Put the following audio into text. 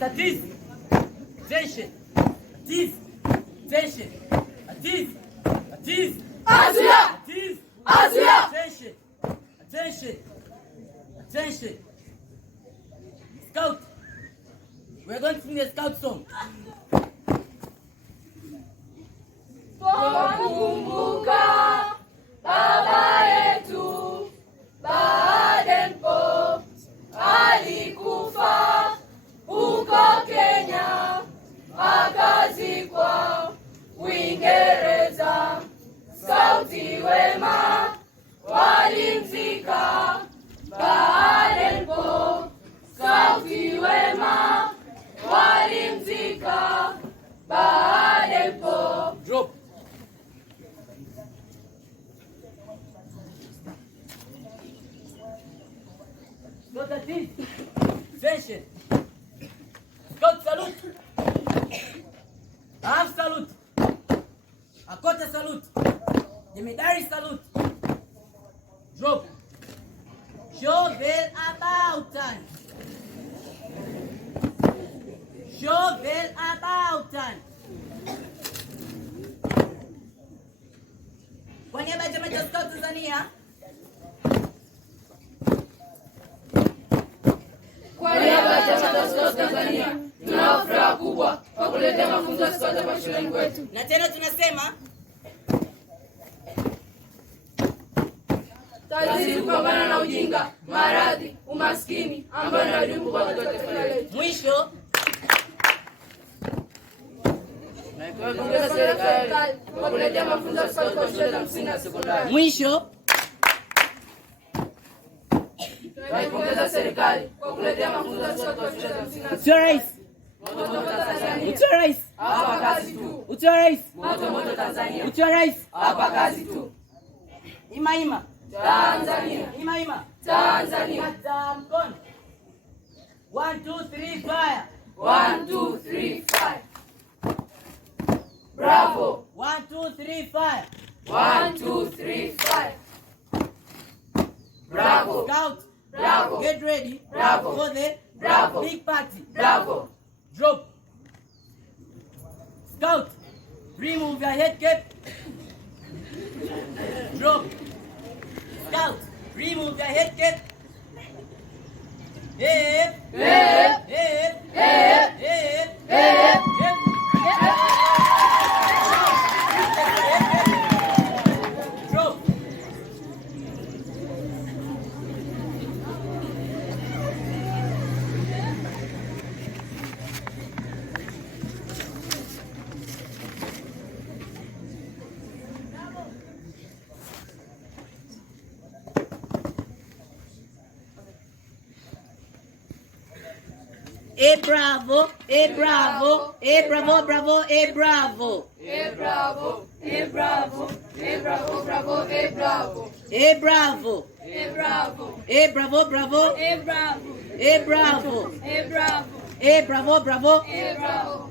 Attention. Attention. Attention. Attention. Attention. Attention. Attention. Scout. We're going to sing a scout song. Twakumbuka baba yetu Baden-Powell alikufa huko Kenya, akazikwa Uingereza. Skauti wema walimzika Baden-Powell. Skauti wema walimzika Baden-Powell. Drop. Scout attention. Scout salute. Half salute. A quarter salute. Jemedari salute. Drop. Shovel about time. Shovel about time. Kwa niaba ya Chama cha Scout Tanzania, Kwa niaba ya Chama cha Scout Tanzania, tuna furaha kubwa kwa kuletea mafunzo ya Scout hapa shuleni kwetu. na tena tunasema Tazidi kupambana na ujinga, maradhi, umaskini ambayo inalipuka katika taifa letu. mwisho Tunaipongeza serikali kwa kuletea mafunzo ya Scout kwa shule za msingi na sekondari. mwisho Tunaipongeza serikali kwa kuletea mafunzo ya Scout kwa shule za msingi na sekondari. Mheshimiwa Rais, Moto Tanzania, Mheshimiwa Rais, hapa kazi tu. Mheshimiwa Rais, Moto Tanzania, Mheshimiwa Rais, hapa kazi tu. ima ima Tanzania, ima ima Tanzania. kata mkono. 1 2 3 fire. 1 2 3 5. Bravo. 1 2 3 fire. 1 2 3 5. Bravo. Scout, Bravo. get ready Bravo. for the Bravo. big party. Bravo. Drop. Scout, remove your head cap. Drop. Scout, remove your head cap. Head. Head. Head. Head. Head. Head. Head. Drop. Bravo, bravo, bravo, bravo, bravo. Bravo. Bravo. Bravo. Bravo. Bravo. Bravo. Bravo. Bravo, bravo. Bravo. Bravo. Bravo. Bravo, bravo. Bravo.